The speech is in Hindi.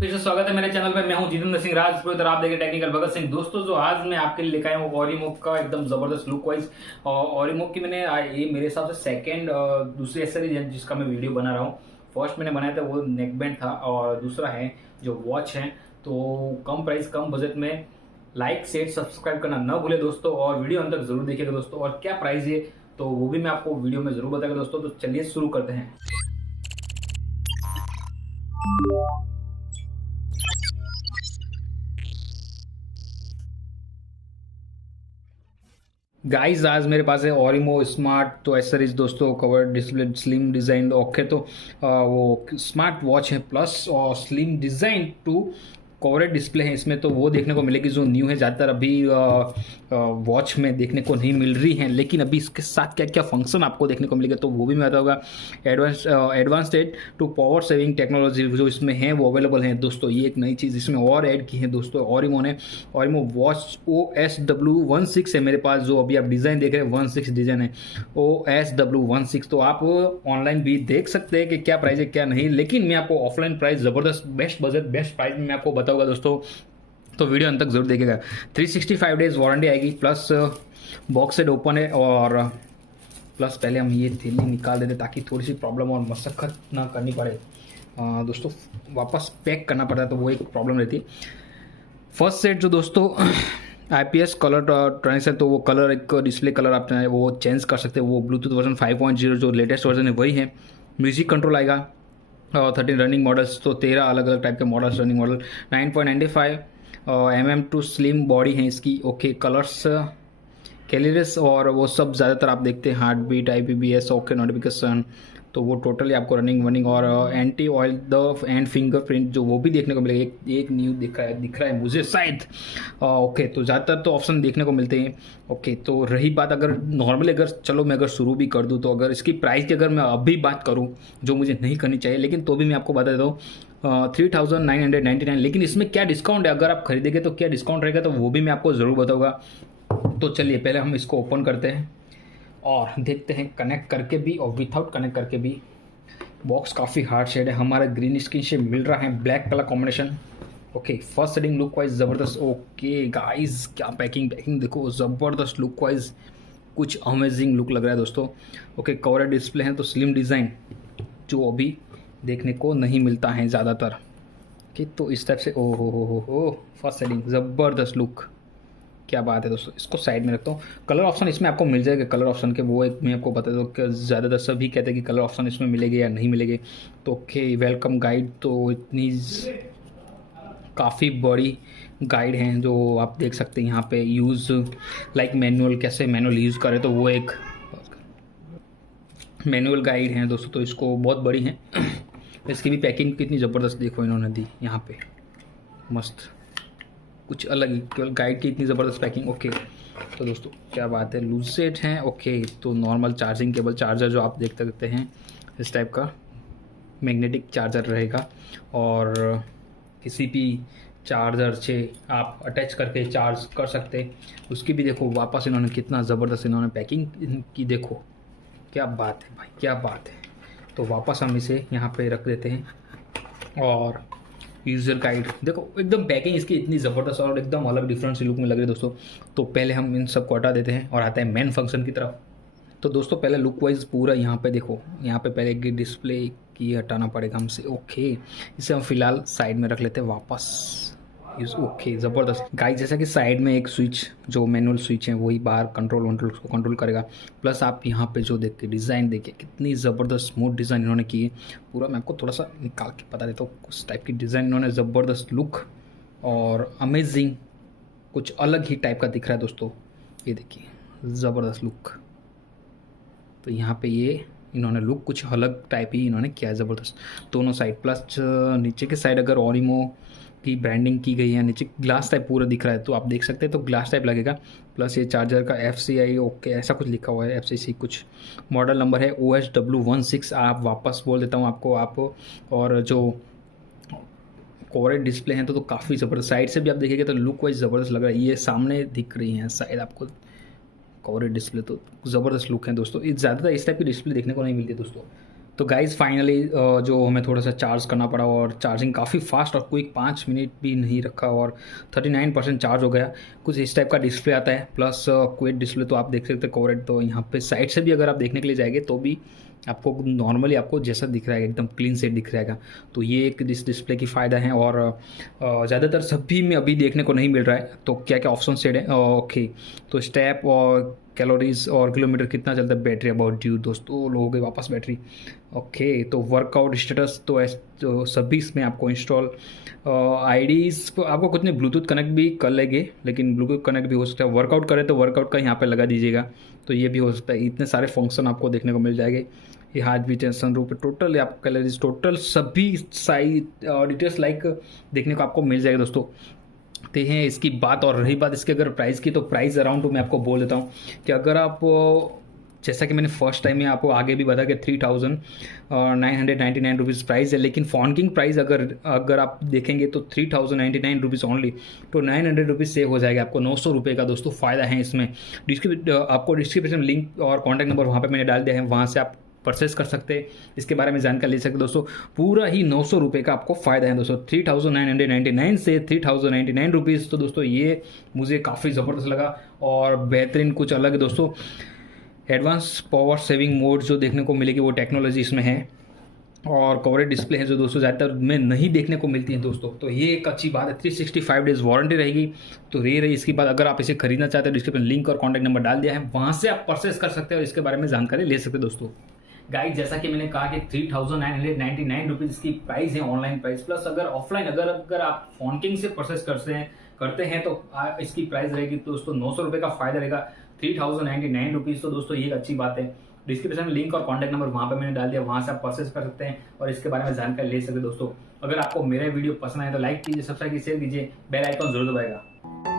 फिर से स्वागत है मेरे चैनल पे। मैं हूं जीतेंद्र राजपुरोहित, आप देखें टेक्निकल भगत सिंह। दोस्तों जो आज मैं आपके लिए लेकर आया हूँ ऑरिमो का एकदम जबरदस्त लुक वाइज। और ऑरिमो की मैंने ये मेरे हिसाब से सेकंड दूसरी एक्सेसरीज है जिसका मैं वीडियो बना रहा हूँ। फर्स्ट मैंने बनाया था वो नेक बैंड था, और दूसरा है जो वॉच है। तो कम प्राइस कम बजट में लाइक शेयर सब्सक्राइब करना न भूले दोस्तों, और वीडियो अंत तक जरूर देखिएगा दोस्तों। और क्या प्राइस है तो वो भी मैं आपको वीडियो में जरूर बताऊंगा दोस्तों। तो चलिए शुरू करते हैं। गाइस आज मेरे पास है ऑरिमो स्मार्ट तो एसेसरीज दोस्तों, cover display slim design okay. तो वो स्मार्ट वॉच है प्लस और slim design to coverage display है इसमें। तो वो देखने को मिलेगी जो न्यू है, ज़्यादातर अभी वॉच में देखने को नहीं मिल रही है। लेकिन अभी इसके साथ क्या क्या फंक्शन आपको देखने को मिलेगा तो वो भी मैं बताऊंगा। Advance state to power saving technology जो इसमें है वो अवेलेबल है दोस्तों। ये एक नई चीज़ इसमें और ऐड की है दोस्तों ऑरिमो ने। ऑरिमो वॉच OSW16 है मेरे पास, जो अभी आप डिज़ाइन देख रहे हैं 16 डिज़ाइन है OSW16। तो आप ऑनलाइन भी देख सकते हैं कि क्या प्राइस है क्या नहीं, लेकिन मैं आपको ऑफलाइन प्राइस ज़बरदस्त बेस्ट बजट बेस्ट प्राइस में मैं आपको बताऊंगा दोस्तों। तो वीडियो अंत तक जरूर देखिएगा। 365 डेज वारंटी आएगी, प्लस बॉक्स सेट ओपन है, और प्लस पहले हम ये थैली निकाल देते ताकि थोड़ी सी प्रॉब्लम और मशक्क़त ना करनी पड़े दोस्तों। वापस पैक करना पड़ता है तो वो एक प्रॉब्लम रहती है। फर्स्ट सेट जो दोस्तों IPS कलर ट्रांजिशन, तो वो कलर एक डिस्प्ले कलर आप चाहें वो चेंज कर सकते हैं। वो ब्लूटूथ वर्जन 5.0 जो लेटेस्ट वर्जन है वही है। म्यूजिक कंट्रोल आएगा, और 13 रनिंग मॉडल्स, तो 13 अलग अलग टाइप के models running model. 9.95 mm to slim body है इसकी ओके। कलर्स कैलिरस और वो सब ज़्यादातर आप देखते हैं, heart beat IPBS okay notification. तो वो टोटली आपको रनिंग वनिंग और anti oil the end fingerprint जो वो भी देखने को मिलेगा। एक न्यू दिख रहा है मुझे शायद ओके। तो ज़्यादातर तो ऑप्शन देखने को मिलते हैं ओके। तो रही बात अगर नॉर्मली अगर चलो मैं अगर शुरू भी कर दूँ, तो अगर इसकी प्राइस की अगर मैं अभी बात करूँ जो मुझे नहीं करनी चाहिए, लेकिन तो भी मैं आपको बता देता हूँ 3999। लेकिन इसमें क्या डिस्काउंट है, अगर आप खरीदेंगे तो क्या डिस्काउंट रहेगा तो वो भी मैं आपको ज़रूर बताऊँगा। तो चलिए पहले हम इसको ओपन करते हैं और देखते हैं कनेक्ट करके भी और विथआउट कनेक्ट करके भी। बॉक्स काफ़ी हार्ड शेड है, हमारा ग्रीन स्किन से मिल रहा है black colour combination okay. First setting look wise ज़बरदस्त ओके गाइस। क्या पैकिंग देखो, ज़बरदस्त लुक वाइज, कुछ अमेजिंग लुक लग रहा है दोस्तों ओके। कवर डिस्प्ले है तो स्लिम डिज़ाइन जो अभी देखने को नहीं मिलता है ज़्यादातर कि, तो इस टाइप से ओ हो फर्स्ट सेटिंग ज़बरदस्त लुक, क्या बात है दोस्तों। इसको साइड में रखता हूँ। कलर ऑप्शन इसमें आपको मिल जाएगा, कलर ऑप्शन के वो एक मैं आपको बता दूँ कि ज़्यादातर सभी कहते हैं कि कलर ऑप्शन इसमें मिलेंगे या नहीं मिलेंगे। तो ओके वेलकम गाइड, तो इतनी काफ़ी बड़ी गाइड है जो आप देख सकते हैं यहाँ पे। यूज़ लाइक मैनुअल, कैसे मैनुअल यूज़ करें, तो वो एक मैनुअल गाइड है दोस्तों। तो इसको बहुत बड़ी है। इसकी भी पैकिंग कितनी ज़बरदस्त देखो इन्होंने दी यहाँ पे, मस्त कुछ अलग ही, केवल गाइड की इतनी ज़बरदस्त पैकिंग ओके। तो दोस्तों क्या बात है, लूज सेट हैं ओके। तो नॉर्मल चार्जिंग केबल चार्जर जो आप देख सकते हैं इस टाइप का मैग्नेटिक चार्जर रहेगा, और किसी भी चार्जर से आप अटैच करके चार्ज कर सकते। उसकी भी देखो वापस इन्होंने कितना ज़बरदस्त इन्होंने पैकिंग की, देखो क्या बात है भाई, क्या बात है। तो वापस हम इसे यहाँ पे रख देते हैं। और यूज़र गाइड देखो, एकदम पैकिंग इसकी इतनी ज़बरदस्त और एकदम अलग डिफरेंट सी लुक में लग रही है दोस्तों। तो पहले हम इन सब को हटा देते हैं और आते हैं मेन फंक्शन की तरफ। तो दोस्तों पहले लुक वाइज पूरा यहाँ पे देखो, यहाँ पे पहले एक डिस्प्ले की हटाना पड़ेगा हमसे ओके। इसे हम फिलहाल साइड में रख लेते हैं वापस ओके। ज़बरदस्त गाइस, जैसा कि साइड में एक स्विच जो मैनुअल स्विच है वही बाहर कंट्रोल उसको कंट्रोल करेगा। प्लस आप यहाँ पे जो देखते डिज़ाइन देखिए कितनी ज़बरदस्त स्मूथ डिज़ाइन इन्होंने की है। पूरा मैं आपको थोड़ा सा निकाल के बता देता हूँ, उस टाइप की डिज़ाइन इन्होंने ज़बरदस्त लुक और अमेजिंग कुछ अलग ही टाइप का दिख रहा है दोस्तों। ये देखिए ज़बरदस्त लुक। तो यहाँ पे ये इन्होंने लुक कुछ अलग टाइप ही इन्होंने किया है ज़बरदस्त दोनों साइड। प्लस नीचे के साइड अगर ऑरिमो की ब्रांडिंग की गई है, नीचे ग्लास टाइप पूरा दिख रहा है तो आप देख सकते हैं, तो ग्लास टाइप लगेगा। प्लस ये चार्जर का FCI ओके ऐसा कुछ लिखा हुआ है, FCC कुछ मॉडल नंबर है OSW16। आप वापस बोल देता हूँ आपको आप। और जो कवरेज डिस्प्ले हैं तो काफ़ी ज़बरदस्त, साइड से भी आप देखिएगा तो लुक वाइज ज़बरदस्त लग रहा है। ये सामने दिख रही हैं शायद आपको कवरेज डिस्प्ले, तो ज़बरदस्त लुक है दोस्तों। ज़्यादातर इस टाइप की डिस्प्ले देखने को नहीं मिलती दोस्तों। तो गाइज़ फाइनली जो हमें थोड़ा सा चार्ज करना पड़ा और चार्जिंग काफ़ी फास्ट और क्विक, 5 मिनट भी नहीं रखा और 39% चार्ज हो गया। कुछ इस टाइप का डिस्प्ले आता है, प्लस क्विड डिस्प्ले तो आप देख सकते हैं कवरेज। तो यहाँ पे साइड से भी अगर आप देखने के लिए जाएंगे तो भी आपको नॉर्मली आपको जैसा दिख रहा है एकदम क्लीन सेट दिख रहेगा। तो ये एक डिस्प्ले की फ़ायदा है और ज़्यादातर सभी में अभी देखने को नहीं मिल रहा है। तो क्या क्या ऑप्शन सेट है, ओके। तो स्टेप और कैलोरीज और किलोमीटर कितना चलता है, बैटरी अबाउट ड्यू दोस्तों, लो हो गई वापस बैटरी। ओके, तो वर्कआउट स्टेटस तो सभी इसमें आपको इंस्टॉल आईडीज़ को आपको कुछ नहीं, ब्लूटूथ कनेक्ट भी कर लेंगे, लेकिन ब्लूटूथ कनेक्ट भी हो सकता है। वर्कआउट करें तो वर्कआउट का यहाँ पे लगा दीजिएगा, तो ये भी हो सकता है। इतने सारे फंक्शन आपको देखने को मिल जाएंगे। ये हार्ट बीट है, सनरूफ, टोटल आपको कैलोरीज, टोटल सभी साइज डिटेल्स लाइक देखने को आपको मिल जाएगा दोस्तों। ते हैं इसकी बात। और रही बात इसके अगर प्राइस की, तो प्राइस अराउंड तो मैं आपको बोल देता हूँ कि अगर आप जैसा कि मैंने फर्स्ट टाइम में आपको आगे भी बताया कि 3,999 रुपीज़ प्राइस है, लेकिन फ़ोन किंग प्राइस अगर आप देखेंगे तो 3,099 रुपीज़ ओनली, तो 900 रुपीज़ सेव हो जाएगा आपको। 900 रुपये का दोस्तों फ़ायदा है इसमें। आपको डिस्क्रिप्शन लिंक और कॉन्टैक्ट नंबर वहाँ पर मैंने डाल दिया है, वहाँ से आप परचेस कर सकते हैं, इसके बारे में जानकारी ले सकते हैं दोस्तों। पूरा ही 900 रुपये का आपको फ़ायदा है दोस्तों, 3,999 से 3,099 रुपीज़। तो दोस्तों ये मुझे काफ़ी ज़बरदस्त लगा और बेहतरीन कुछ अलग है दोस्तों। एडवांस पावर सेविंग मोड जो देखने को मिलेगी वो टेक्नोलॉजी इसमें है, और कवरेज डिस्प्ले है जो दोस्तों ज़्यादातर में नहीं देखने को मिलती है दोस्तों। तो ये एक अच्छी बात है। 365 डेज़ वारंटी रहेगी। तो ये रही इसकी बात। अगर आप इसे खरीदना चाहते हैं, डिस्क्रिप्शन लिंक और कॉन्टैक्ट नंबर डाल दिया है, वहाँ से आप परचेस कर सकते हैं और इसके बारे में जानकारी ले सकते हैं दोस्तों। गाइस, जैसा कि मैंने कहा कि 3,999 रुपीज़ इसकी प्राइस है, ऑनलाइन प्राइस। प्लस अगर ऑफलाइन अगर आप फोन किंग से परचेस करते हैं तो इसकी प्राइस रहेगी दोस्तों 900 रुपये का फ़ायदा रहेगा, 3,099 रुपीज़। तो दोस्तों ये अच्छी बात है। डिस्क्रिप्शन में लिंक और कॉन्टैक्ट नंबर वहाँ पे मैंने डाल दिया, वहाँ से आप परचेस कर सकते हैं और इसके बारे में जानकारी ले सकते हैं दोस्तों। अगर आपको मेरा वीडियो पसंद आए तो लाइक कीजिए, सब्सक्राइब कीजिए, शेयर कीजिए, बेल आइकन जरूर दबाएगा।